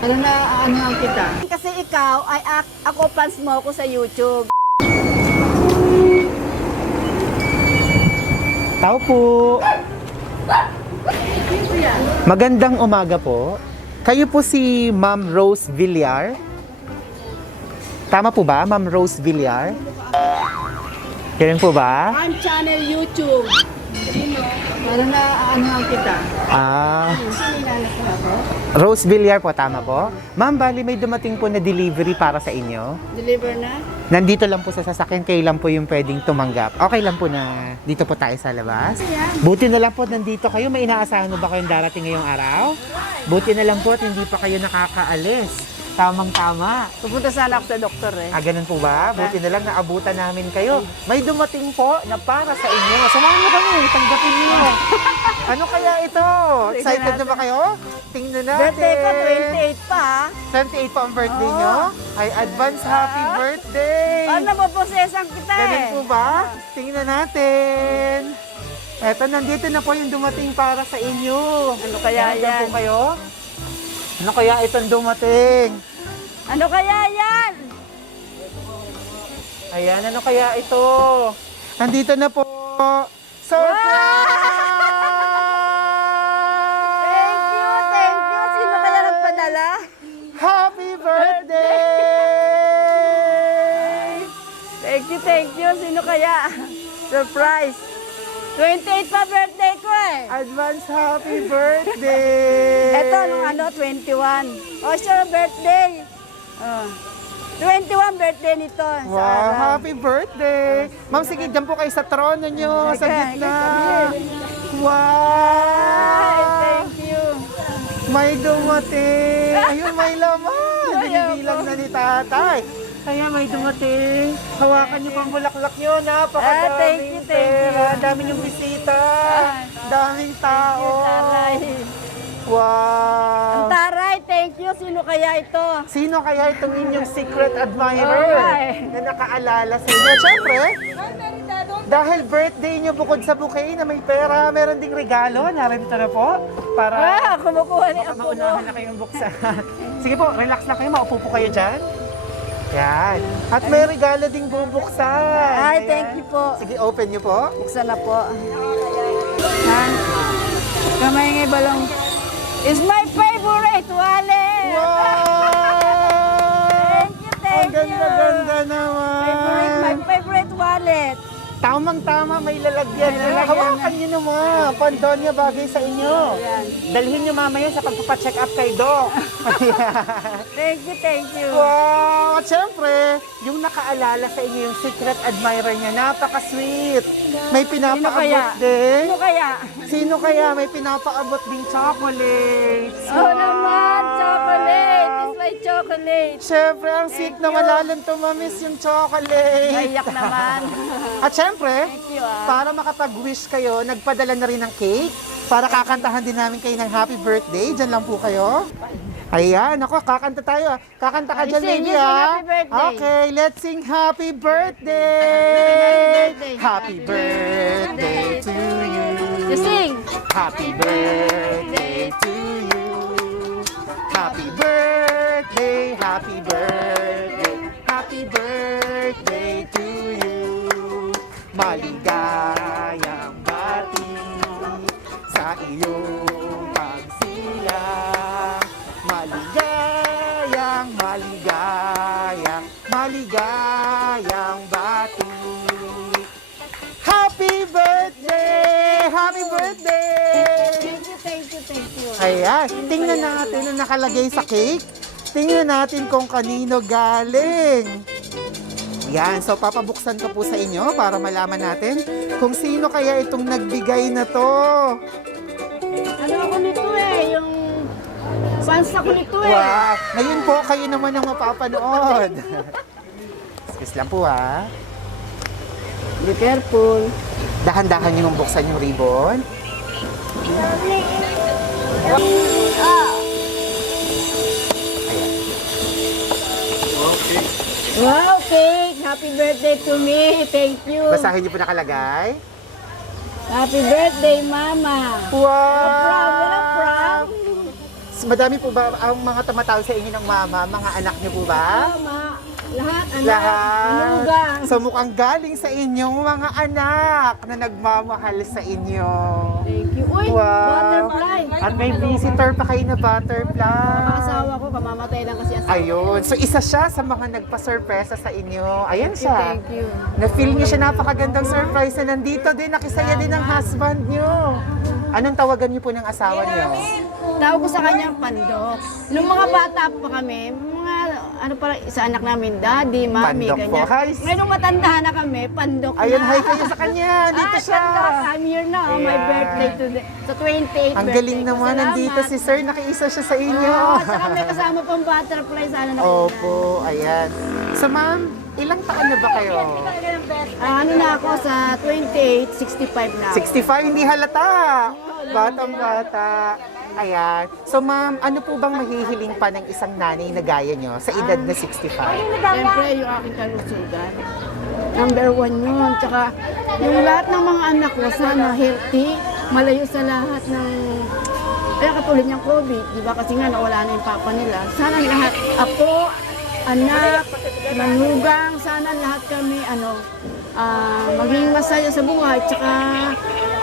Ano na, ano kita? Kasi ikaw ay ako fans mo ako sa YouTube. Tao po. Magandang umaga po. Kayo po si Ma'am Rose Villar? Tama po ba, Ma'am Rose Villar? Ganun po ba? On channel YouTube. Ano na, ano kita? Sinilalas mo ako? Rose Villar po, tama po. Ma'am, bali may dumating po na delivery para sa inyo. Deliver na? Nandito lang po sa sasakyan, kayo lang po yung pwedeng tumanggap. Okay lang po na dito po tayo sa labas. Buti na lang po nandito kayo. May inaasahan mo ba kayong darating ngayong araw? Buti na lang po at hindi pa kayo nakakaalis. Tamang-tama. Pupunta sana ako sa doktor eh. Ganun po ba? Buti na lang naabutan namin kayo. May dumating po na para sa inyo. Samahan mo kami, tanggapin niyo. Ano kaya ito? Excited na ba kayo? Tingnan natin. Birthday ko, 28 pa ha. 28 pa ang birthday nyo? Ay, advance happy birthday! Paano maposesan kita eh? Ganun po ba? Tingnan natin. Eto, nandito na po yung dumating para sa inyo. Ano kaya Nandyan yan? po kayo? Ano kaya itong dumating? Ano kaya yan? Ayan, ano kaya ito? Nandito na po. Surprise! Thank you. Sino kaya nagpadala? Happy birthday! Thank you. Sino kaya? Surprise. 28 pa birthday ko eh. Advance happy birthday! Ito, nung ano, 21. Oh, sure, birthday. Oh. 21 birthday nito. sa Wow, araw. happy birthday! Ma'am, sige, dyan po kayo sa trono nyo, sa Okay, gitna. okay. Wow! Ay, thank you. May dumating! Ayun, may laman! Ayoko. Binibilang na ni tatay. Kaya may dumating. Hawakan niyo pang bulaklak nyo. Napakadaming thank you. pera. Dami niyong bisita. Daming tao. Taray. Wow! Taray, thank you. Sino kaya ito? Sino kaya itong inyong secret admirer Alright. na nakaalala sa inyo? Siyempre, dahil birthday niyo bukod sa bouquet na may pera, meron ding regalo. Narito na po. Para Kumukuha ni baka ako. maunahan na kayong buksan. Sige po, relax lang kayo. Maupo po kayo dyan. Yan. At may regalo ding bubuksan. Ay, Ayan. thank you po. Sige, open niyo po. Buksan na po. Ha? Kamay ngay balong. Is my favorite wallet. Wow! Thank you. Ang ganda-ganda naman. My favorite wallet. Tamang-tama, may lalagyan na. lalagyan Hawakan niyo naman. Pandonya bagay sa inyo. Ayan. Dalhin niyo mamaya sa pagpapacheck up kay Doc. Thank you. Wow! At syempre, yung nakaalala sa inyo, yung secret admirer niya, napaka-sweet. May pinapaabot din. Sino kaya? Sino kaya may pinapaabot ding chocolates? Oh naman, chocolate. It's my chocolate. Syempre, ang sweet na malalang tumamis yung chocolate. Naiyak naman. At syempre, Thank you ah. para makapag-wish kayo, nagpadala na rin ng cake para kakantahan din namin kayo ng happy birthday. Diyan lang po kayo. Ayan, ako, kakanta tayo. Kakanta ka dyan, Sing baby, you, ha? happy birthday. Okay, let's sing happy birthday. Happy birthday to you. You sing. Happy birthday to you. Happy birthday, happy birthday, happy birthday to you. Maligayang bati sa iyong pagsilang. Maligayang bati. Happy birthday! Happy birthday! Thank you. Ayan, tingnan natin ang nakalagay sa cake. Tingnan natin kung kanino galing. Yan, so papabuksan ko po sa inyo para malaman natin kung sino kaya itong nagbigay na to. Ano ako nito eh, yung fans ako nito eh. Wow! Ngayon po, kayo naman ang mapapanood. Excuse lang po ha. Be careful. Dahan-dahan nyo buksan yung ribbon. Wow, cake! Happy birthday to me. Thank you. Basahin niyo po nakalagay. Happy birthday, Mama. Wow! Walang prom. Madami po ba ang mga tumatawag sa inyo ng mama? Mga anak niyo po ba? Lahat, anak. Lahat. Manugang. So mukhang galing sa inyong mga anak na nagmamahal sa inyo. Thank you. Uy, butterfly. At may visitor pa kayo na butterfly. Ang asawa ko, kamamatay lang kasi asawa. Ayun. So isa siya sa mga nagpa-surpresa sa inyo. Ayan siya. Thank you. Na-feel niyo siya napakagandang surprise na nandito din. Nakisaya din ng husband niyo. Anong tawagan niyo po ng asawa niyo? Tawag ko sa kanya pandok. Nung mga bata pa kami, mga ano para sa anak namin, daddy, mami, Pandok po. ganyan. Hi. Ngayon nung matanda na kami, pandok Ayun, na. hi kayo sa kanya. Dito siya. Pandok, I'm here now. My Ayan. birthday today. Sa 28 Ang birthday galing ko. naman. Salamat. Nandito si sir. Nakiisa siya sa inyo. Oo, at saka may kasama pang butterfly sana na. Opo, ayan. So ma'am, ilang taon na ba kayo? Ano na ako sa 28, 65 na. 65, hindi halata. Batang bata. Ayan. So ma'am, ano po bang mahihiling pa ng isang nanay na gaya nyo sa edad na 65? Siyempre, yung aking kalusugan. Number 1 yun. Tsaka, yung lahat ng mga anak ko, sana healthy, malayo sa lahat ng... Kaya katulad niyang COVID, di ba? Kasi nga nawala na yung papa nila. Sana lahat, apo, anak, manugang, sana lahat kami, maging masaya sa buhay, tsaka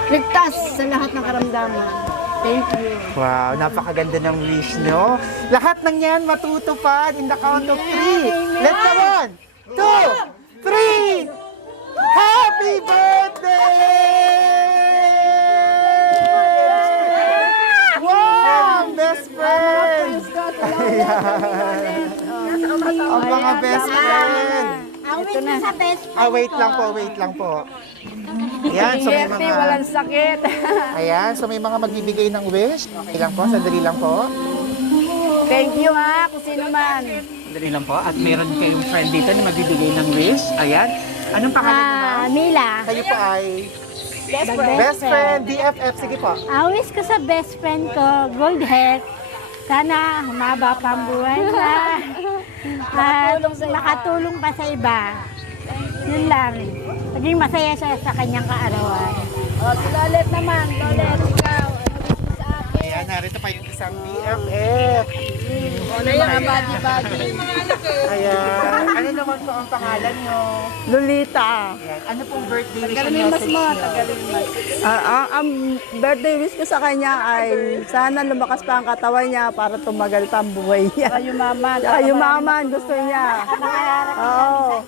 ligtas sa lahat ng karamdaman. Thank you. Wow, napakaganda ng wish nyo. Lahat ng yan matutupad in the count of 3. Let's go! 1, 2, 3! Happy birthday! Wow! Best friend! Ayan. Ang mga best friend. Ito na. Wait lang po. Ayan, so may mga... Walang sakit. Ayan, so may mga magbibigay ng wish. Okay lang po, sandali lang po. Thank you ha, kung sino man. Sandali lang po. At meron kayong friend dito na magbibigay ng wish. Ayan. Anong pangalan niyo ba? Mila. Kayo po ay Best best friend, BFF. Sige po. Wish ko sa best friend ko, gold health. Sana humaba pa ang buhay niya. At makatulong pa sa iba. Yun lang. Maging masaya siya sa kanyang kaarawan. Si Lolet naman. Lolet, ikaw. Ano wish mo sa akin? Ayan, narito pa yung isang BFF. Ano yung body-body? Ayan. Ano naman po ang pangalan niyo? Lolita. Ayan. Ano pong birthday wish niyo? Ang birthday wish ko sa kanya ay sana lumakas pa ang katawan niya para tumagal pa ang buhay niya. Kayo mama. Saka yumaman, gusto niya. Oo.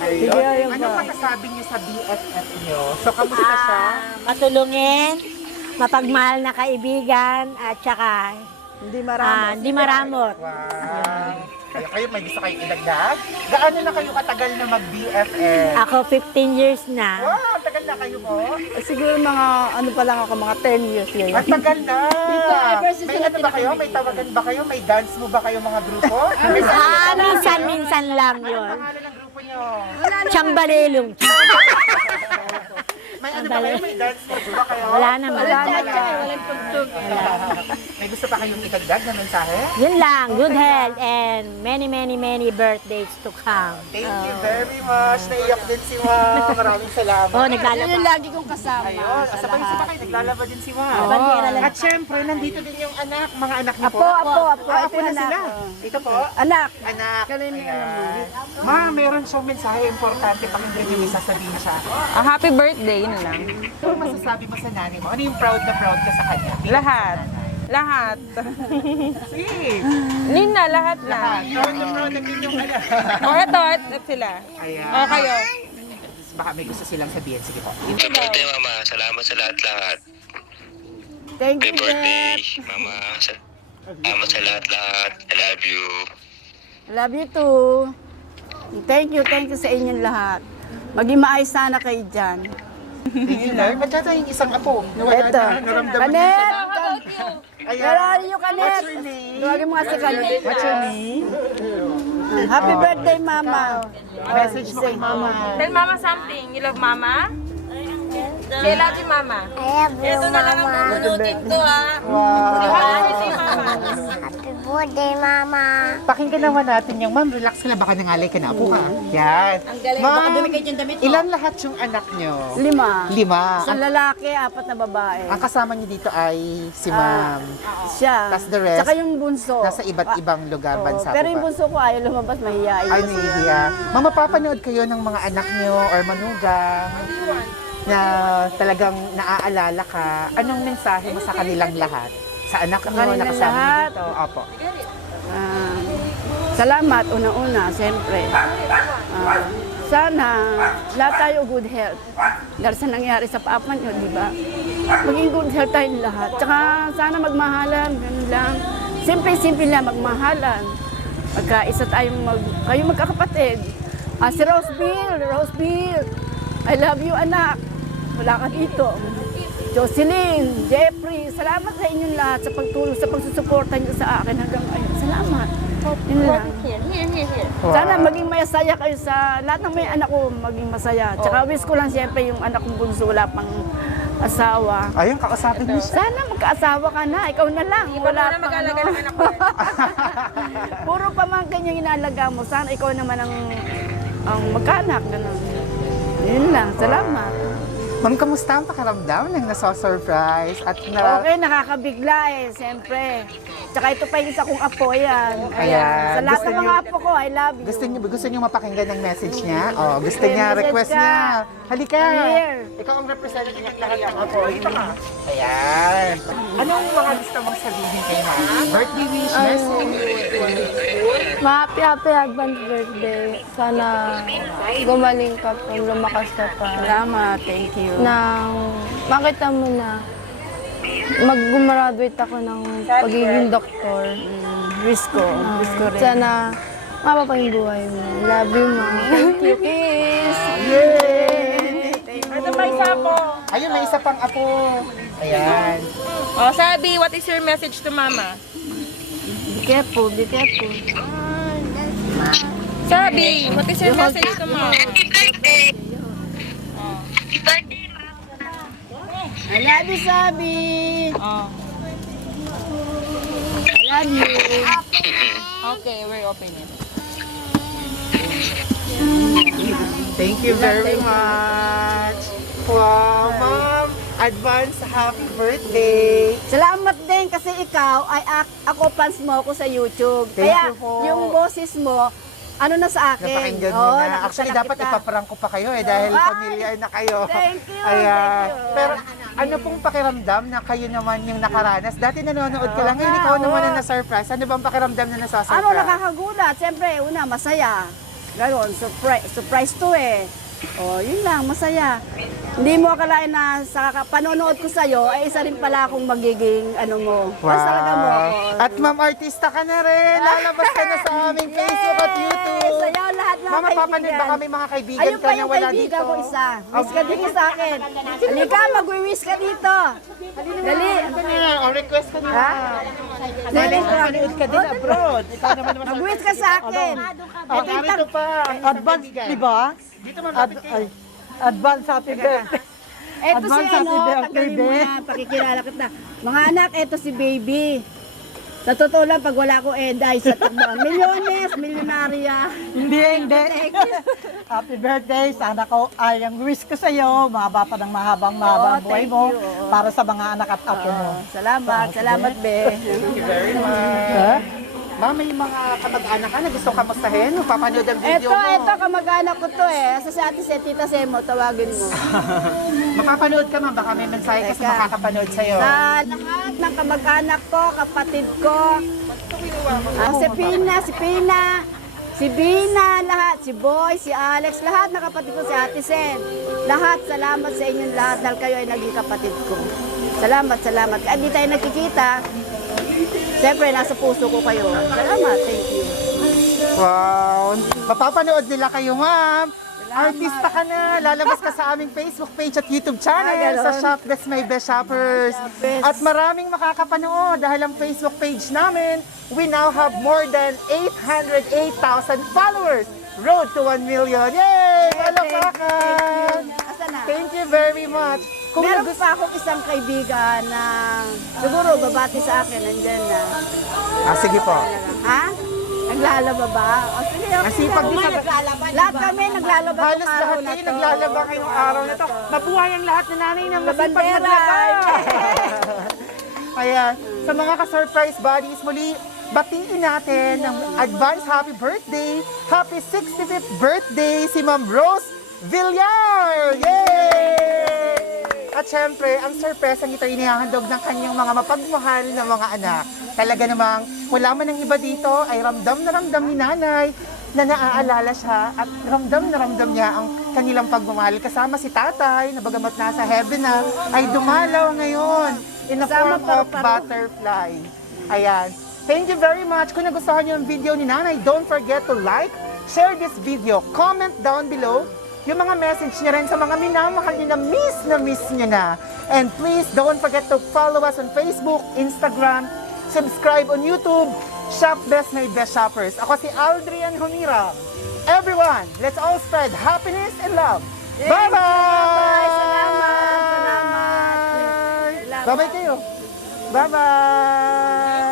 Ayun. Sige, ayun Ano po. masasabi niyo sa BFF niyo? So, kamusta siya? Matulungin, mapagmahal na kaibigan, at saka Hindi marami. hindi maramot. Wow. Kayo may gusto kayong ilagdag? Gaano na kayo katagal na mag-BFF? Ako 15 years na. Wow, tagal na kayo po. Siguro mga ano pa lang ako, mga 10 years yun. Ang tagal na. ever since May ano ba kayo? May tawagan ba kayo? May dance mo ba kayo mga grupo? Minsan lang yun. Pangalan ng grupo niyo? Chambalelong. May ano ba kayo? May dance mo ba kayo? Wala naman. Walang tugtog. May gusto pa kayong idagdag na mensahe? Yun lang. Good health and many birthdays to come. Thank you very much. Naiyak din si Ma'am. Maraming salamat. Oh, Yan naglalaba. yung lagi kong kasama. Ayun, sa sabay lahat. sa kayo, naglalaba din si Ma'am. Bandera lang. At syempre, nandito din yung anak, mga anak niyo po. Apo. Ah, apo Ito na anak. sila. Ito po, Anak. anak. Galing niya Ayan. Ma, meron siyang mensahe importante. Pakinggan niyo, may sasabihin siya. Happy birthday, yun lang. Ano masasabi mo sa nanay mo? Ano yung proud na proud ka sa kanya? Lahat. Lahat. Sige. Nina, lahat Lahat. na. Proud na proud na din yung anak. O, ito, at sila. Ayan. O, kayo. Baka may gusto silang sabihin. Sige po. Happy birthday, Mama. Salamat sa lahat-lahat. Thank Happy you, birthday, Jeff. Mama. Salamat sa lahat-lahat. I love you. Love you too. Thank you sa inyong lahat. Maging maayos sana kayo dyan. Thank you, Lord. Ba't yata yung isang apo? Nawala Eto. na. Naramdaman Kanet! Ayan. Where are you, Kanet? What's your name? Tawagin mo nga si Kanet. What's your name? Happy birthday, Mama. Message mo kay Mama. Tell Mama something. You love Mama? Say love you, Mama. I love you, Ito na lang ang bubunutin ko, ha? Wow. Di ba? Si Mama. Happy birthday, Mama. Pakinggan naman natin yung ma'am, relax ka na, baka nangalay ka na. Upo ka. Yan. Ma'am, ilan lahat yung anak nyo? 5. 5. Isang lalaki, 4 na babae. Ang kasama niyo dito ay si ma'am. Siya. Tas the rest, Tsaka yung bunso. nasa iba't ibang lugar, Oo, bansa pero po yung ba? bunso ko ayaw lumabas, mahihiyain. Ay, nahihiya. Ma'am, mapapanood kayo ng mga anak nyo or manugang na talagang naaalala ka. Anong mensahe mo sa kanilang lahat? Sa anak nyo na kanilang kasama niyo lahat? dito? Opo. Salamat, una-una, siyempre. Sana lahat tayo good health. Dahil sa nangyari sa papa nyo, di ba? Maging good health tayong lahat. Tsaka sana magmahalan, ganun lang. Simple-simple lang, magmahalan. Pagka isa tayong kayo magkakapatid. Si Roseville, I love you, anak. Wala ka dito. Jocelyn, Jeffrey, salamat sa inyong lahat sa pagtulong, sa pagsusuporta niyo sa akin hanggang ngayon. Salamat. Yun lang. Sana maging masaya kayo sa lahat ng may anak ko, maging masaya. Tsaka wish ko lang siyempre yung anak kong bunso wala pang asawa. Ayun, kausapin niyo siya. Sana magkaasawa ka na, ikaw na lang. Wala na pang mag-alaga ano. ng anak ko. Puro pamangkin yung inalaga mo. Sana ikaw naman ang magkaanak. Ganun. Yun lang, salamat. Ma'am, kamusta ang pakiramdam ng nasa-surprise? At na... Okay, nakakabigla siyempre. Tsaka ito pa yung isa kong apo, yan. Ayan. Sa lahat Gusto ng mga niyo- apo ko, I love you. Gusto niyo mapakinggan ng message niya? Oh, gusto Okay, niya, message request ka. niya. Halika. Come here. Ikaw ang representative ng lahat ng apo. Ayan. Anong mga gusto mong sabihin kay ma'am? Birthday wish, message? Happy advance birthday. Sana gumaling ka pa, lumakas ka pa. Salamat, thank you. Nang makita mo na mag-graduate ako ng pagiging doktor. Wish ko rin. Sana mapapa yung buhay mo. Love you, Mom. Thank you, kiss. Ito pa isa po. Ayun, may isa pang apo. Ayan. Oh, Sabi, what is your message to Mama? Be careful, be careful. Sabi, what is your message to Mama? I love you, Sabi. Oh. I love you. Okay, we're opening. Thank you very much. Wow, ma'am. Advance happy birthday. Salamat din kasi ikaw ay ako fans mo ako sa YouTube. Thank Kaya you po. yung boses mo, ano na sa akin. Napakinggan niyo Oo, na. nakita Actually, na dapat kita. ipaparang ko pa kayo dahil Ay, familiar na kayo. thank you, Ayan. thank you. Pero ano pong pakiramdam na kayo naman yung nakaranas? Dati nanonood ka lang, ngayon ikaw naman ang na-surprise. Ano bang pakiramdam na nasa-surprise? Ano, nakakagulat. Siyempre, una, masaya. Ganon, surprise to eh. Oh, yun lang, masaya. Hindi mo akalain na sa panonood ko sa'yo, ay isa rin pala akong magiging ano mo. Basta talaga mo ako. At ma'am, artista ka na rin. Lalabas ka na sa aming Facebook at YouTube. Sa'yo lahat ng Mama, papanood ba kami mga kaibigan Ayun ka pa na yung wala kaibigan dito? ko isa. Wish ka din sa akin. Halika, mag-wish ka dito. Dali. Ito na, o request ka na. Dali. Papanood ka din abroad. Ikaw naman naman. Mag-wish ka sa akin. Oh, narito pa. Advance, di ba? Dito ma'am, lapit kayo. Advance happy birthday. Eto si Advance ano, happy birthday, tanggalin mo babe. na, pakikilala kita. Mga anak, eto si baby. Sa totoo lang, pag wala ko Eday sa takbuhan. Milyones, milyonarya. Hindi. Happy birthday. Sana ko ay ang wish ko sa iyo, mahaba pa ng mahabang buhay thank mo you, oo. para sa mga anak at apo mo. Salamat, be. Thank you very much. Ma'am, may mga kamag-anak ka na gusto kamustahin? Papanood ang video mo. Ito, kamag-anak ko to eh. Sa ate si Tita Semo, tawagin mo. Mapapanood ka ma'am, baka may mensahe ka sa Teka. makakapanood sa'yo. Sa lahat ng kamag-anak ko, kapatid ko, si Bina, lahat, si Boy, si Alex, lahat ng kapatid ko, si Ate Sen. Lahat, salamat sa inyong lahat dahil kayo ay naging kapatid ko. Salamat. Kahit di tayo nagkikita, siyempre, nasa puso ko kayo. Salamat, thank you. Wow! Mapapanood nila kayo, ma'am. Artista ka na. Lalabas ka sa aming Facebook page at YouTube channel ganon. sa Shop Best My Best Shoppers. At maraming makakapanood dahil ang Facebook page namin, we now have more than 808,000 followers. Road to 1 million. Yay! Malapakan! Asa na? Thank you very much. Kung Meron nagus- pa akong isang kaibigan na Siguro, babati sa akin, nandyan na. Sige po. Ha? Naglalaba ba? O sige, Masipag din sa... lahat kami naglalaba Halos itong araw lahat na kayo to. naglalaba ngayong araw na to. Mabuhay ang lahat na nanay na masipag Labandera. maglaba. Ayan, sa mga ka-surprise buddies, muli, batiin natin ng advance happy birthday, happy 65th birthday si Ma'am Rose Villar! Yay! At syempre, ang sorpresa nito ay inihahandog ng kanyang mga mapagmahal na mga anak. Talaga namang wala man ang iba dito ay ramdam na ramdam ni nanay na naaalala siya at ramdam na ramdam niya ang kanilang pagmamahal. Kasama si tatay na bagamat nasa heaven na ay dumalaw ngayon in the form of butterfly. Ayan. Thank you very much. Kung nagustuhan niyo ang video ni nanay, don't forget to like, share this video, comment down below yung mga message niya rin sa mga minamahal niya na miss niya na. And please don't forget to follow us on Facebook, Instagram, subscribe on YouTube, Shop Best My Best Shoppers. Ako si Aldrian Humira. Everyone, let's all spread happiness and love. Bye-bye! Salamat! Bye-bye kayo. Bye-bye!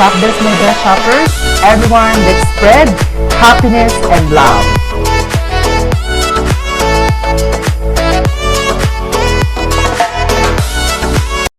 Shop Best My Best Shoppers. Everyone, let's spread happiness and love.